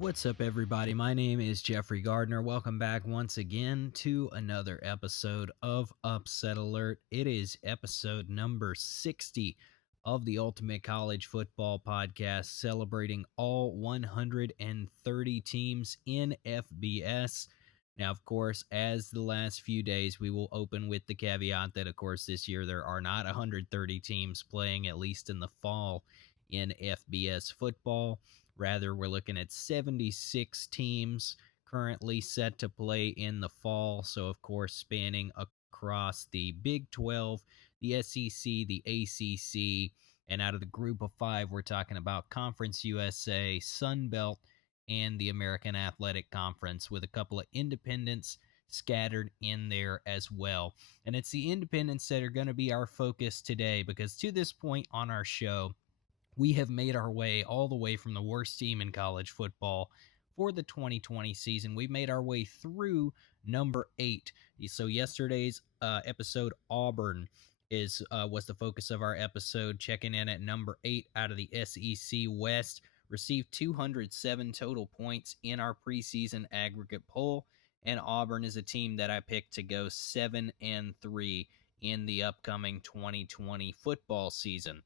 What's up, everybody? My name is Jeffrey Gardner. Welcome back once again to another episode of Upset Alert. It is episode number 60 of the Ultimate College Football Podcast, celebrating all 130 teams in FBS. Now, of course, as the last few days, we will open with the caveat that, of course, this year there are not 130 teams playing, at least in the fall, in FBS football. Rather, we're looking at 76 teams currently set to play in the fall. So, of course, spanning across the Big 12, the SEC, the ACC, and out of the group of five, we're talking about Conference USA, Sun Belt, and the American Athletic Conference, with a couple of independents scattered in there as well. And it's the independents that are going to be our focus today, because to this point on our show, we have made our way all the way from the worst team in college football for the 2020 season. We've made our way through number 8. So yesterday's episode, Auburn, was the focus of our episode, checking in at number 8 out of the SEC West. Received 207 total points in our preseason aggregate poll, and Auburn is a team that I picked to go 7-3 in the upcoming 2020 football season.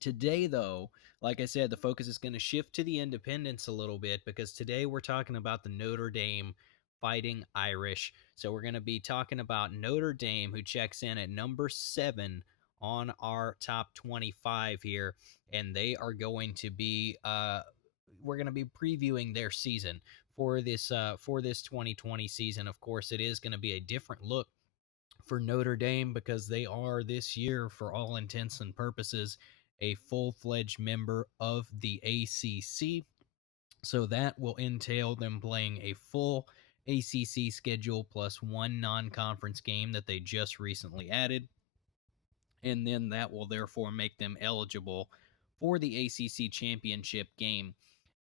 Today, though, like I said, the focus is going to shift to the independents a little bit, because today we're talking about the Notre Dame Fighting Irish. So we're going to be talking about Notre Dame, who checks in at number 7 on our top 25 here, and they are going to be we're going to be previewing their season for this 2020 season. Of course, it is going to be a different look for Notre Dame, because they are this year, for all intents and purposes, a full-fledged member of the ACC. So that will entail them playing a full ACC schedule plus one non-conference game that they just recently added. And then that will therefore make them eligible for the ACC Championship game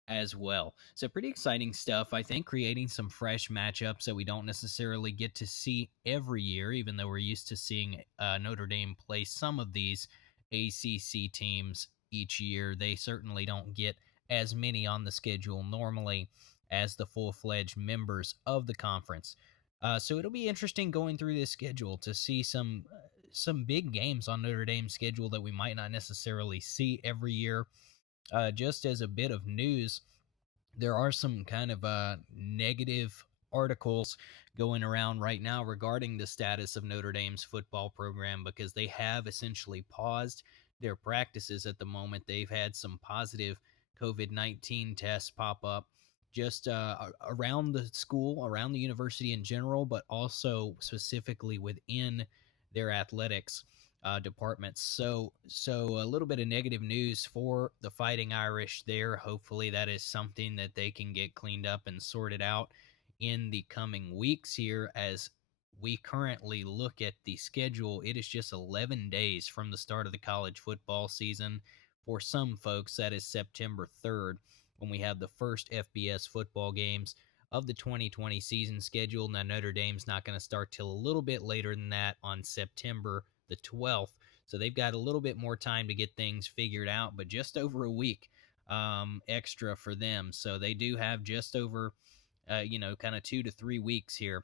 as well. So pretty exciting stuff, I think, creating some fresh matchups that we don't necessarily get to see every year, even though we're used to seeing Notre Dame play some of these ACC teams each year. They certainly don't get as many on the schedule normally as the full-fledged members of the conference. So it'll be interesting going through this schedule to see some big games on Notre Dame's schedule that we might not necessarily see every year. Just as a bit of news, there are some kind of negative articles going around right now regarding the status of Notre Dame's football program, because they have essentially paused their practices at the moment. They've had some positive COVID-19 tests pop up just around the school, around the university in general, but also specifically within their athletics departments. So a little bit of negative news for the Fighting Irish there. Hopefully that is something that they can get cleaned up and sorted out in the coming weeks here. As we currently look at the schedule, it is just 11 days from the start of the college football season. For some folks, that is September 3rd, when we have the first FBS football games of the 2020 season schedule. Now, Notre Dame's not going to start till a little bit later than that, on September the 12th. So they've got a little bit more time to get things figured out, but just over a week extra for them. So they do have just over, kind of 2 to 3 weeks here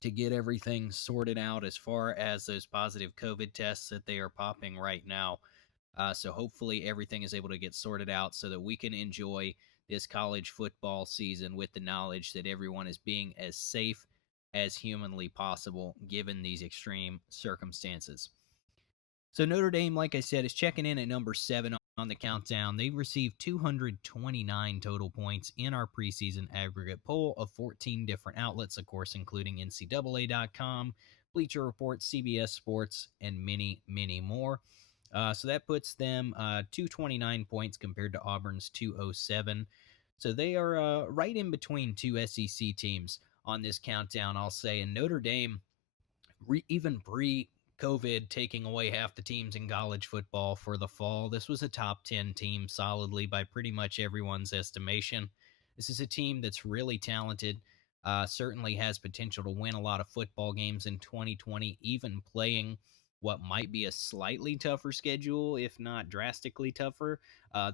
to get everything sorted out as far as those positive COVID tests that they are popping right now. So hopefully everything is able to get sorted out so that we can enjoy this college football season with the knowledge that everyone is being as safe as humanly possible given these extreme circumstances. So Notre Dame, like I said, is checking in at number 7 on the countdown. They received 229 total points in our preseason aggregate poll of 14 different outlets, of course, including NCAA.com, Bleacher Report, CBS Sports, and many, many more. So that puts them 229 points compared to Auburn's 207. So they are right in between two SEC teams on this countdown, I'll say. And Notre Dame, even pre-COVID, taking away half the teams in college football for the fall, this was a top 10 team solidly by pretty much everyone's estimation. This is a team that's really talented, certainly has potential to win a lot of football games in 2020, even playing what might be a slightly tougher schedule, if not drastically tougher,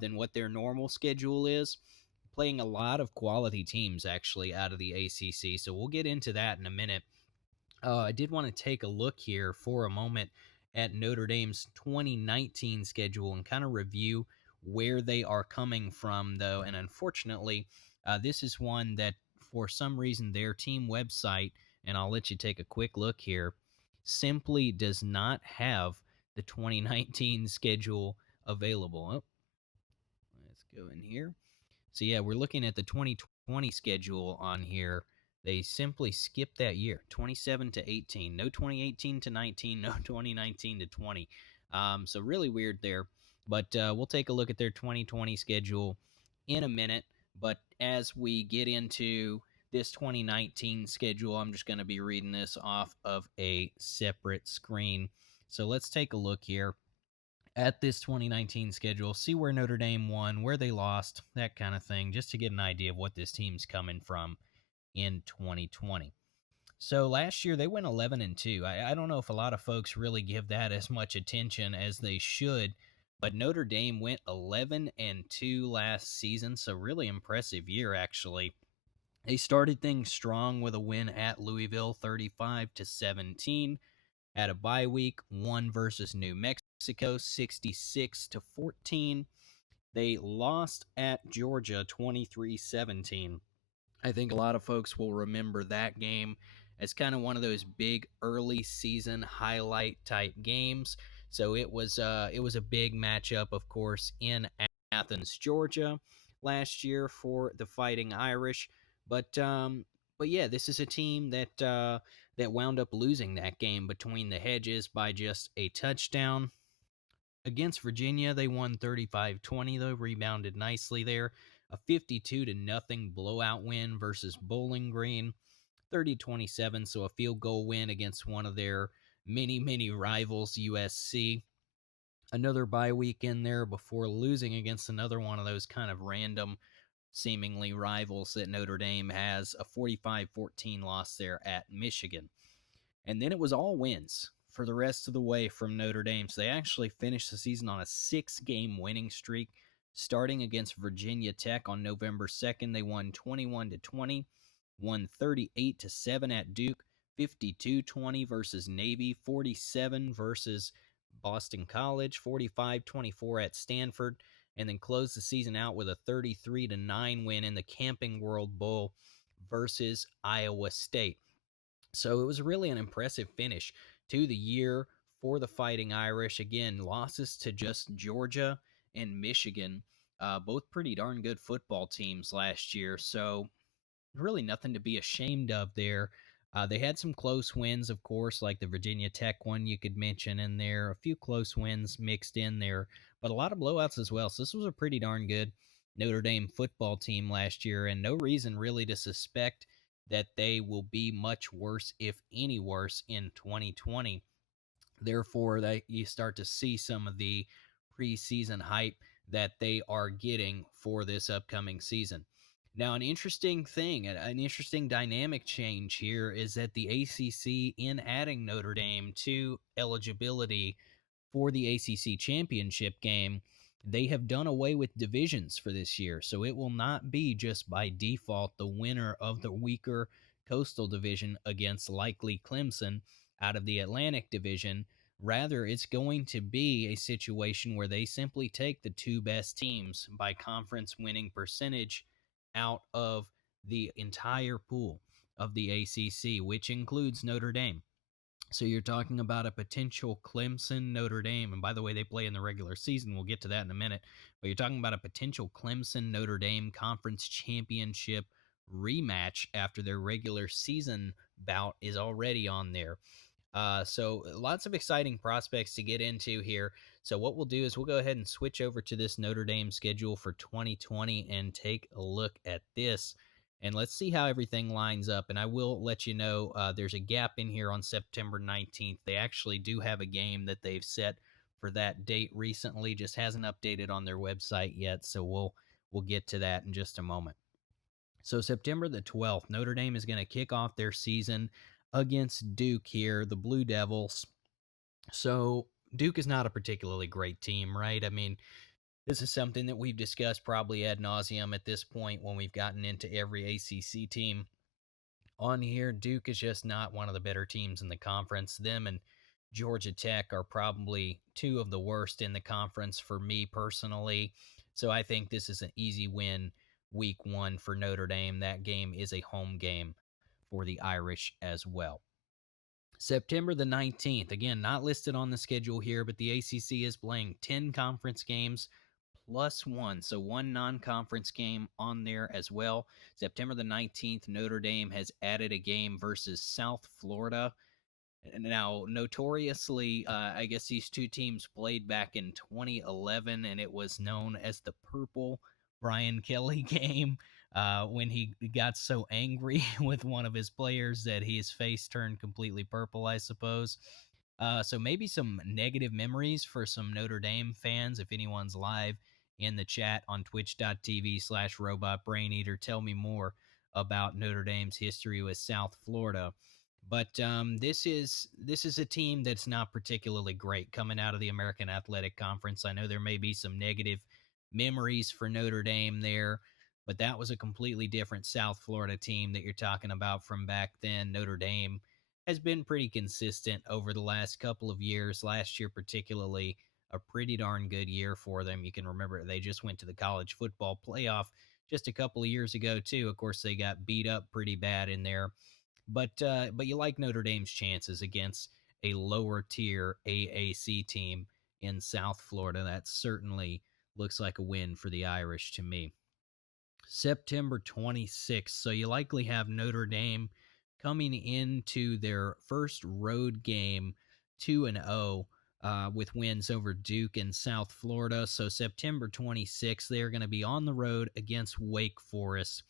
than what their normal schedule is. playing a lot of quality teams actually out of the ACC. So we'll get into that in a minute. I did want to take a look here for a moment at Notre Dame's 2019 schedule and kind of review where they are coming from, though. And unfortunately, this is one that for some reason their team website, and I'll let you take a quick look here, simply does not have the 2019 schedule available. Oh, let's go in here. So yeah, we're looking at the 2020 schedule on here. They simply skipped that year, 27 to 18. No 2018 to 19, no 2019 to 20. So really weird there. But we'll take a look at their 2020 schedule in a minute. But as we get into this 2019 schedule, I'm just going to be reading this off of a separate screen. So let's take a look here at this 2019 schedule, see where Notre Dame won, where they lost, that kind of thing, just to get an idea of what this team's coming from in 2020. So last year they went 11-2. I don't know if a lot of folks really give that as much attention as they should, but Notre Dame went 11-2 last season, so really impressive year actually. They started things strong with a win at Louisville, 35-17. Had a bye week, one versus New Mexico, 66-14. They lost at Georgia, 23-17. I think a lot of folks will remember that game as kind of one of those big early season highlight type games. So it was a big matchup, of course, in Athens, Georgia, last year for the Fighting Irish. But yeah, this is a team that wound up losing that game between the hedges by just a touchdown. Against Virginia, they won 35-20, though, rebounded nicely there. A 52 to nothing blowout win versus Bowling Green, 30-27, so a field goal win against one of their many rivals, USC. Another bye week in there before losing against another one of those kind of random, seemingly rivals that Notre Dame has, a 45-14 loss there at Michigan. And then it was all wins for the rest of the way from Notre Dame. So they actually finished the season on a 6-game winning streak, starting against Virginia Tech on November 2nd. They won 21-20, won 38-7 at Duke, 52-20 versus Navy, 47 versus Boston College, 45-24 at Stanford, and then closed the season out with a 33-9 win in the Camping World Bowl versus Iowa State. So it was really an impressive finish to the year for the Fighting Irish. Again, losses to just Georgia and Michigan, both pretty darn good football teams last year. So really nothing to be ashamed of there. They had some close wins, of course, like the Virginia Tech one you could mention in there. A few close wins mixed in there, but a lot of blowouts as well. So this was a pretty darn good Notre Dame football team last year, and no reason really to suspect that they will be much worse, if any worse, in 2020. Therefore, that you start to see some of the preseason hype that they are getting for this upcoming season. Now, an interesting thing, an interesting dynamic change here is that the ACC, in adding Notre Dame to eligibility for the ACC Championship game, they have done away with divisions for this year. So it will not be just by default the winner of the weaker Coastal Division against likely Clemson out of the Atlantic Division. Rather, it's going to be a situation where they simply take the two best teams by conference winning percentage out of the entire pool of the ACC, which includes Notre Dame. So you're talking about a potential Clemson Notre Dame. And by the way, they play in the regular season. We'll get to that in a minute. But you're talking about a potential Clemson Notre Dame conference championship rematch after their regular season bout is already on there. So lots of exciting prospects to get into here. So what we'll do is we'll go ahead and switch over to this Notre Dame schedule for 2020 and take a look at this. And let's see how everything lines up. And I will let you know there's a gap in here on September 19th. They actually do have a game that they've set for that date recently. Just hasn't updated on their website yet. So we'll get to that in just a moment. So September the 12th, Notre Dame is going to kick off their season against Duke here, the Blue Devils. So Duke is not a particularly great team, right? I mean, This is something that we've discussed probably ad nauseum at this point when we've gotten into every ACC team on here. Duke is just not one of the better teams in the conference. Them and Georgia Tech are probably two of the worst in the conference for me personally. So I think this is an easy win week one for Notre Dame. That game is a home game for the Irish as well. September the 19th, again, not listed on the schedule here, but the ACC is playing 10 conference games plus one. So one non conference game on there as well. September the 19th, Notre Dame has added a game versus South Florida. Now, notoriously, I guess these two teams played back in 2011, and it was known as the Purple Brian Kelly game when he got so angry with one of his players that his face turned completely purple, I suppose. So maybe some negative memories for some Notre Dame fans. If anyone's live in the chat on twitch.tv/robotbraineater, tell me more about Notre Dame's history with South Florida. But this is a team that's not particularly great coming out of the American Athletic Conference. I know there may be some negative memories for Notre Dame there, but that was a completely different South Florida team that you're talking about from back then. Notre Dame has been pretty consistent over the last couple of years. Last year, particularly, a pretty darn good year for them. You can remember they just went to the college football playoff just a couple of years ago, too. Of course, they got beat up pretty bad in there. But you like Notre Dame's chances against a lower tier AAC team in South Florida. That certainly looks like a win for the Irish to me. September 26th. So you likely have Notre Dame coming into their first road game 2-0 with wins over Duke and South Florida. So September 26th, they're going to be on the road against Wake Forest.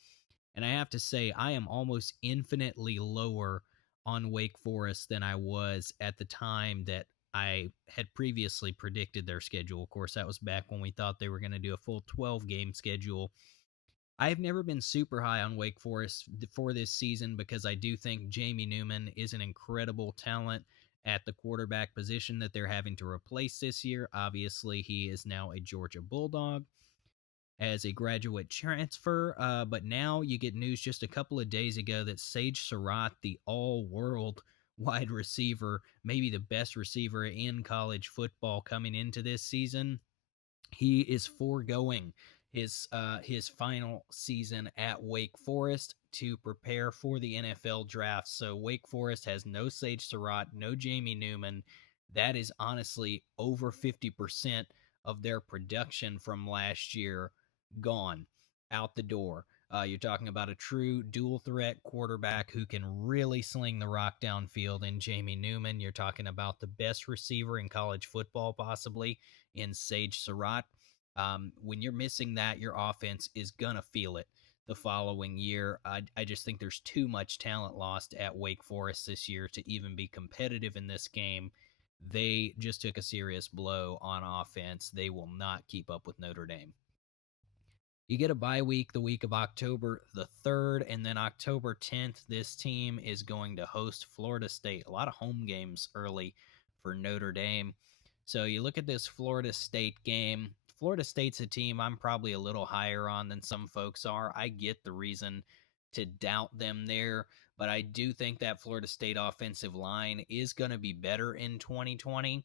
And I have to say, I am almost infinitely lower on Wake Forest than I was at the time that I had previously predicted their schedule. Of course, that was back when we thought they were going to do a full 12-game schedule. I've never been super high on Wake Forest for this season because I do think Jamie Newman is an incredible talent at the quarterback position that they're having to replace this year. Obviously, he is now a Georgia Bulldog as a graduate transfer. But now you get news just a couple of days ago that Sage Surratt, the all-world wide receiver, maybe the best receiver in college football coming into this season, he is foregoing his final season at Wake Forest to prepare for the NFL draft. So Wake Forest has no Sage Surratt, no Jamie Newman. That is honestly over 50% of their production from last year gone out the door. You're talking about a true dual threat quarterback who can really sling the rock downfield in Jamie Newman. You're talking about the best receiver in college football, possibly, in Sage Surratt. When you're missing that, your offense is going to feel it the following year. I just think there's too much talent lost at Wake Forest this year to even be competitive in this game. They just took a serious blow on offense. They will not keep up with Notre Dame. You get a bye week the week of October the 3rd, and then October 10th, this team is going to host Florida State. A lot of home games early for Notre Dame. So you look at this Florida State game. Florida State's a team I'm probably a little higher on than some folks are. I get the reason to doubt them there, but I do think that Florida State offensive line is going to be better in 2020.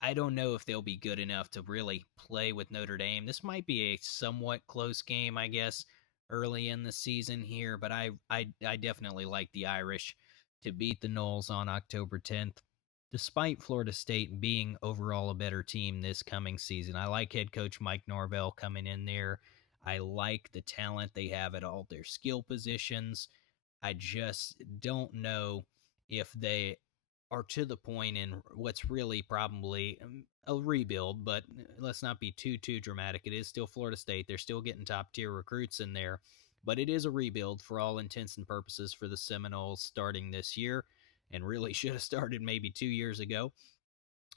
I don't know if they'll be good enough to really play with Notre Dame. This might be a somewhat close game, I guess, early in the season here, but I definitely like the Irish to beat the Noles on October 10th. Despite Florida State being overall a better team this coming season, I like head coach Mike Norvell coming in there. I like the talent they have at all their skill positions. I just don't know if they are to the point in what's really probably a rebuild, but let's not be too dramatic. It is still Florida State. They're still getting top tier recruits in there, but it is a rebuild for all intents and purposes for the Seminoles starting this year, and really should have started maybe 2 years ago.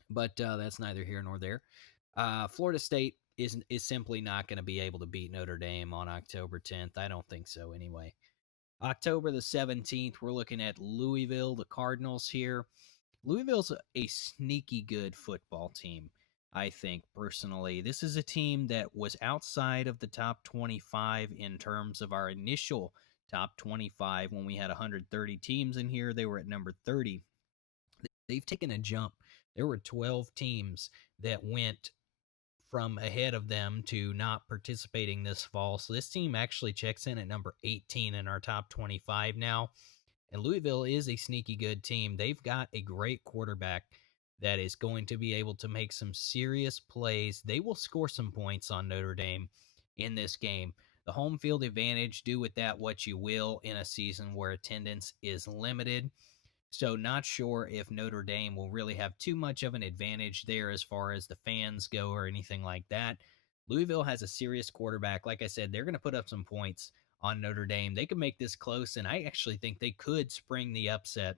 But that's neither here nor there. Florida State is simply not going to be able to beat Notre Dame on October 10th. I don't think so anyway. October the 17th, we're looking at Louisville, the Cardinals here. Louisville's a sneaky good football team. I think personally. This is a team that was outside of the top 25 in terms of our initial top 25 when we had 130 teams in here. They were at number 30. They've taken a jump. There were 12 teams that went from ahead of them to not participating this fall. So this team actually checks in at number 18 in our top 25 now. And Louisville is a sneaky good team. They've got a great quarterback that is going to be able to make some serious plays. They will score some points on Notre Dame in this game. The home field advantage, do with that what you will in a season where attendance is limited. So, not sure if Notre Dame will really have too much of an advantage there as far as the fans go or anything like that. Louisville has a serious quarterback. Like I said, they're going to put up some points on Notre Dame. They could make this close, and I actually think they could spring the upset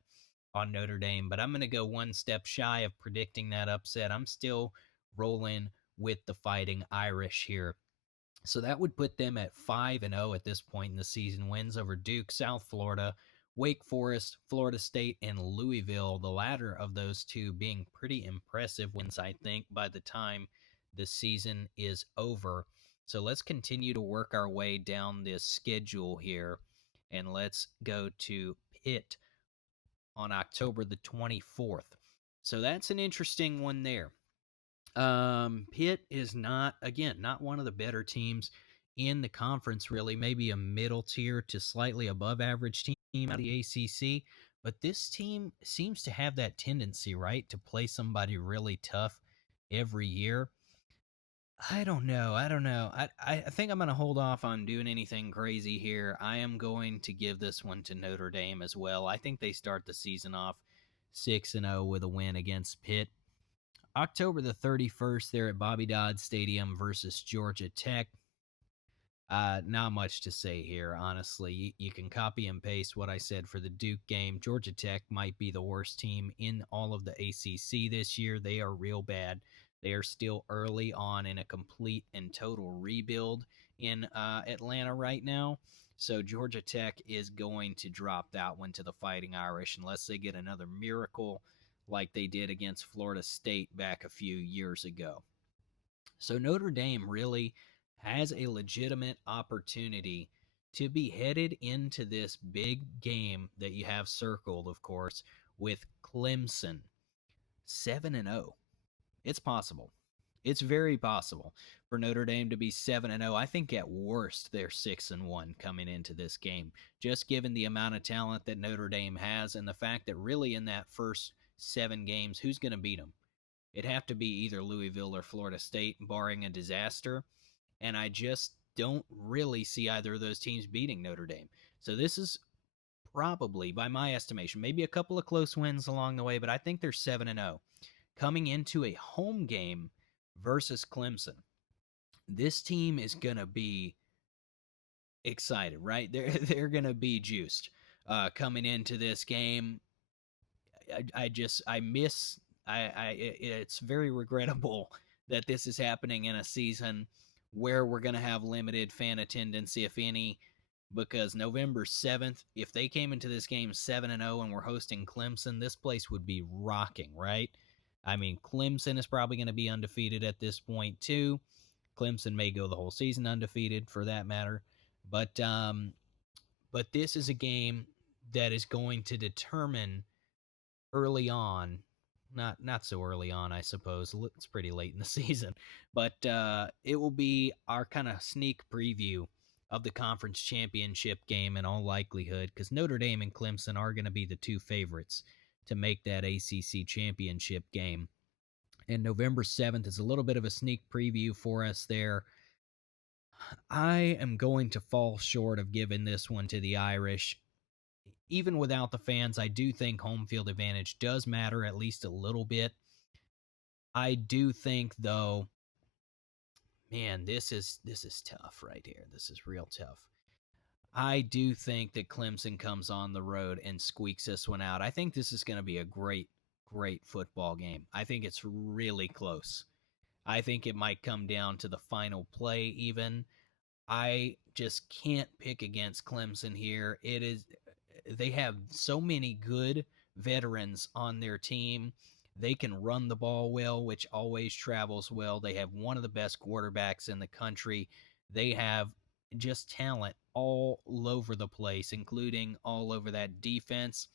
on Notre Dame, but I'm going to go one step shy of predicting that upset. I'm still rolling with the Fighting Irish here. So that would put them at 5-0 at this point in the season. Wins over Duke, South Florida, Wake Forest, Florida State, and Louisville. The latter of those two being pretty impressive wins, I think, by the time the season is over. So let's continue to work our way down this schedule here. And let's go to Pitt on October the 24th. So that's an interesting one there. Pitt is not, again, not one of the better teams in the conference, really. Maybe a middle tier to slightly above average team out of the ACC. But this team seems to have that tendency, right, to play somebody really tough every year. I don't know. I think I'm going to hold off on doing anything crazy here. I am going to give this one to Notre Dame as well. I think they start the season off 6-0 with a win against Pitt. October the 31st, they're at Bobby Dodd Stadium versus Georgia Tech. Not much to say here, honestly. You can copy and paste what I said for the Duke game. Georgia Tech might be the worst team in all of the ACC this year. They are real bad. They are still early on in a complete and total rebuild in Atlanta right now. So Georgia Tech is going to drop that one to the Fighting Irish unless they get another miracle like they did against Florida State back a few years ago. So Notre Dame really has a legitimate opportunity to be headed into this big game that you have circled, of course, with Clemson 7-0. It's possible. It's very possible for Notre Dame to be 7-0. I think at worst they're 6-1 coming into this game, just given the amount of talent that Notre Dame has and the fact that really in that first 7 games, who's going to beat them? It'd have to be either Louisville or Florida State, barring a disaster. And I just don't really see either of those teams beating Notre Dame. So this is probably, by my estimation, maybe a couple of close wins along the way, but I think they're 7-0 coming into a home game versus Clemson. This team is going to be excited, right? They're going to be juiced coming into this game. It's very regrettable that this is happening in a season where we're going to have limited fan attendance, if any, because November 7th, if they came into this game 7-0 and we're hosting Clemson, this place would be rocking, right? I mean, Clemson is probably going to be undefeated at this point, too. Clemson may go the whole season undefeated, for that matter. But this is a game that is going to determine early on, not so early on, I suppose. It's pretty late in the season, but it will be our kind of sneak preview of the conference championship game in all likelihood, because Notre Dame and Clemson are going to be the two favorites to make that ACC championship game. And November 7th is a little bit of a sneak preview for us there. I am going to fall short of giving this one to the Irish. Even without the fans, I do think home field advantage does matter at least a little bit. I do think, though, man, this is tough right here. This is real tough. I do think that Clemson comes on the road and squeaks this one out. I think this is going to be a great, great football game. I think it's really close. I think it might come down to the final play even. I just can't pick against Clemson here. They have so many good veterans on their team. They can run the ball well, which always travels well. They have one of the best quarterbacks in the country. They have just talent all over the place, including all over that defense.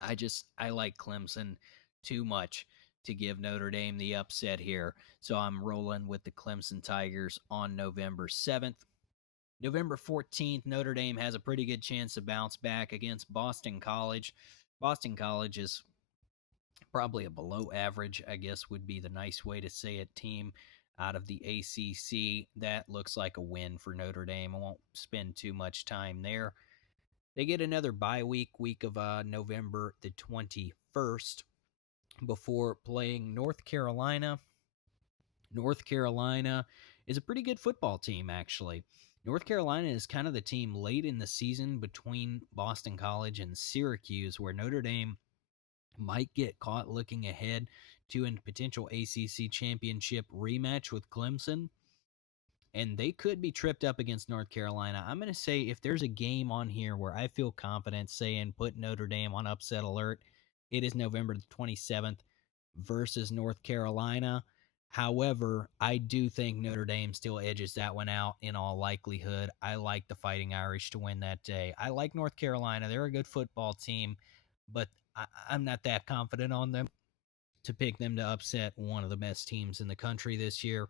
I like Clemson too much to give Notre Dame the upset here. So I'm rolling with the Clemson Tigers on November 7th. November 14th, Notre Dame has a pretty good chance to bounce back against Boston College. Boston College is probably a below average, I guess would be the nice way to say it, team out of the ACC. That looks like a win for Notre Dame. I won't spend too much time there. They get another bye week of November the 21st, before playing North Carolina. North Carolina is a pretty good football team, actually. North Carolina is kind of the team late in the season between Boston College and Syracuse, where Notre Dame might get caught looking ahead to a potential ACC championship rematch with Clemson, and they could be tripped up against North Carolina. I'm going to say if there's a game on here where I feel confident saying put Notre Dame on upset alert, it is November the 27th versus North Carolina. However, I do think Notre Dame still edges that one out in all likelihood. I like the Fighting Irish to win that day. I like North Carolina. They're a good football team, but I'm not that confident on them to pick them to upset one of the best teams in the country this year.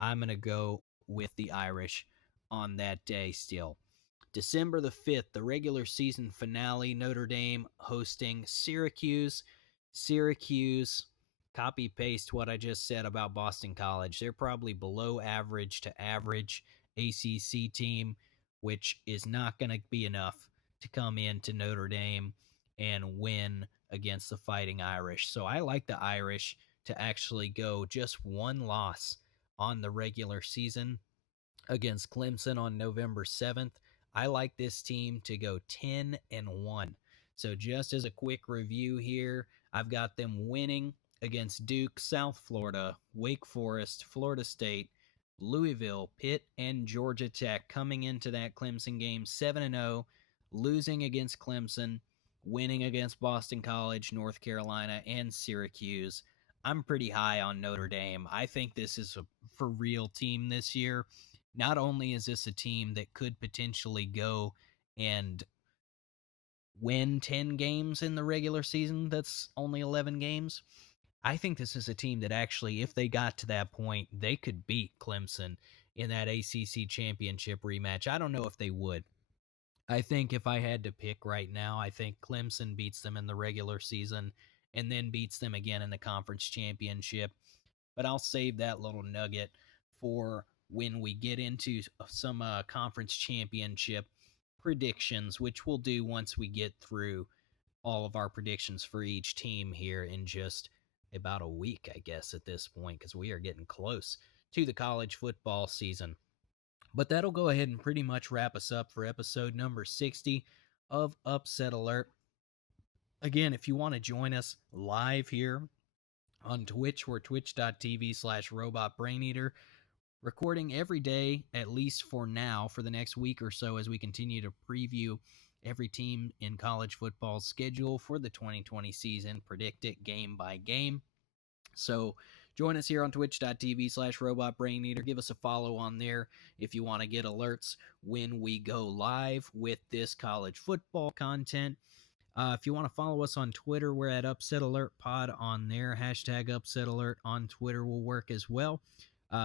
I'm going to go with the Irish on that day still. December the 5th, the regular season finale, Notre Dame hosting Syracuse. Syracuse, copy paste what I just said about Boston College. They're probably below average to average ACC team, which is not going to be enough to come into Notre Dame and win against the Fighting Irish. So I like the Irish to actually go just one loss on the regular season against Clemson on November 7th. I like this team to go 10-1. So just as a quick review here, I've got them winning against Duke, South Florida, Wake Forest, Florida State, Louisville, Pitt, and Georgia Tech, coming into that Clemson game 7-0, losing against Clemson, winning against Boston College, North Carolina, and Syracuse. I'm pretty high on Notre Dame. I think this is a for real team this year. Not only is this a team that could potentially go and win 10 games in the regular season, that's only 11 games. I think this is a team that actually, if they got to that point, they could beat Clemson in that ACC championship rematch. I don't know if they would. I think if I had to pick right now, I think Clemson beats them in the regular season and then beats them again in the conference championship. But I'll save that little nugget for when we get into some conference championship predictions, which we'll do once we get through all of our predictions for each team here in just about a week, I guess, at this point, because we are getting close to the college football season. But that'll go ahead and pretty much wrap us up for episode number 60 of Upset Alert. Again, if you want to join us live here on Twitch, we're twitch.tv/robotbraineater, recording every day, at least for now, for the next week or so, as we continue to preview every team in college football's schedule for the 2020 season, predict it game by game. So join us here on twitch.tv/robotbraineater. Give us a follow on there if you want to get alerts when we go live with this college football content. If you want to follow us on Twitter, we're at Upset Alert Pod on there. Hashtag Upset Alert on Twitter will work as well.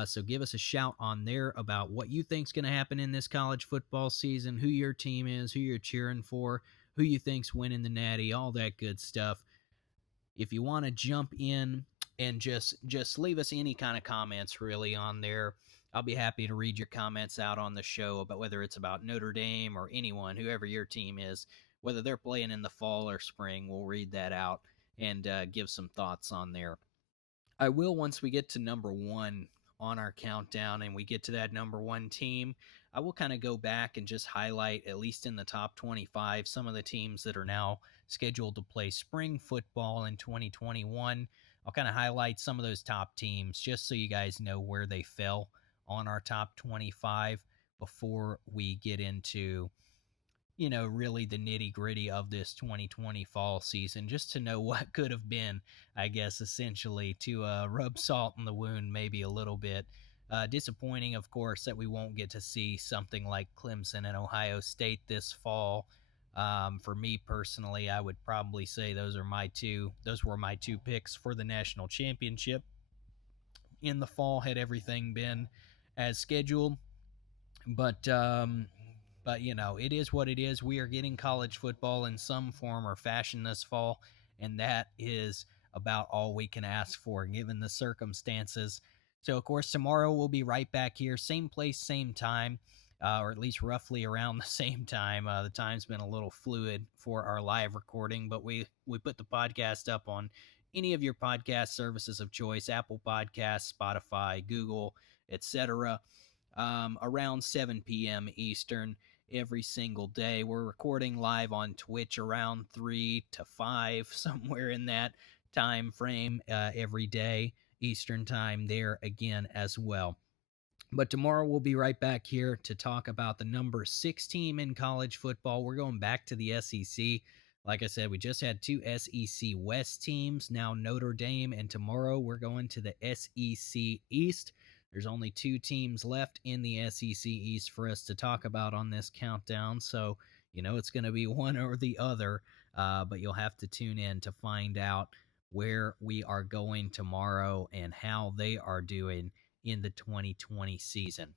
So give us a shout on there about what you think's going to happen in this college football season, who your team is, who you're cheering for, who you think's winning the Natty, all that good stuff. If you want to jump in and just leave us any kind of comments really on there, I'll be happy to read your comments out on the show, but whether it's about Notre Dame or anyone, whoever your team is, whether they're playing in the fall or spring, we'll read that out and give some thoughts on there. I will, once we get to number one on our countdown and we get to that number one team, I will kind of go back and just highlight, at least in the top 25, some of the teams that are now scheduled to play spring football in 2021. I'll kind of highlight some of those top teams just so you guys know where they fell on our top 25 before we get into really the nitty gritty of this 2020 fall season, just to know what could have been, I guess, essentially to rub salt in the wound maybe a little bit. Disappointing, of course, that we won't get to see something like Clemson and Ohio State this fall. For me personally, I would probably say those were my two picks for the national championship in the fall had everything been as scheduled. But it is what it is. We are getting college football in some form or fashion this fall, and that is about all we can ask for given the circumstances. So, of course, tomorrow we'll be right back here, same place, same time, or at least roughly around the same time. The time's been a little fluid for our live recording, but we put the podcast up on any of your podcast services of choice: Apple Podcasts, Spotify, Google, etc. Around 7 p.m. Eastern every single day. We're recording live on Twitch around 3 to 5, somewhere in that time frame every day, Eastern time there again as well. But tomorrow we'll be right back here to talk about the number 6 team in college football. We're going back to the SEC. Like I said, we just had two SEC West teams, now Notre Dame, and tomorrow we're going to the SEC East. There's only two teams left in the SEC East for us to talk about on this countdown, so it's going to be one or the other, but you'll have to tune in to find out where we are going tomorrow and how they are doing in the 2020 season.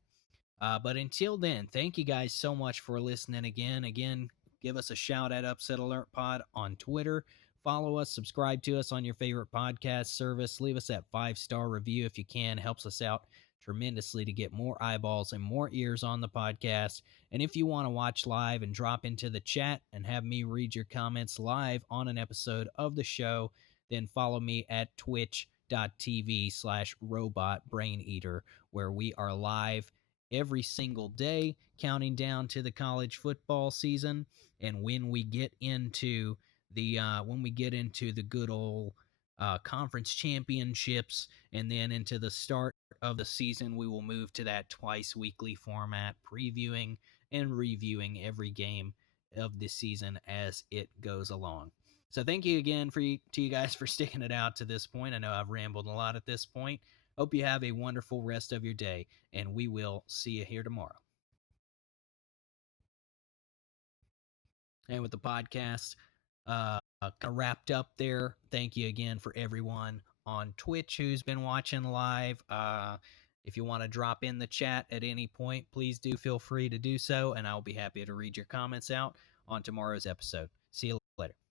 But until then, thank you guys so much for listening again. Again, give us a shout at Upset Alert Pod on Twitter. Follow us, subscribe to us on your favorite podcast service. Leave us that 5-star review if you can. Helps us out tremendously to get more eyeballs and more ears on the podcast. And if you want to watch live and drop into the chat and have me read your comments live on an episode of the show, then follow me at twitch.tv/robotbraineater, where we are live every single day, counting down to the college football season. And when we get into the good old conference championships, and then into the start of the season, we will move to that twice weekly format, previewing and reviewing every game of the season as it goes along. So thank you again to you guys for sticking it out to this point. I know I've rambled a lot at this point. Hope you have a wonderful rest of your day, and we will see you here tomorrow. And with the podcast kind of wrapped up there, thank you again for everyone on Twitch who's been watching live. If you want to drop in the chat at any point, please do feel free to do so, and I'll be happy to read your comments out on tomorrow's episode. See you later.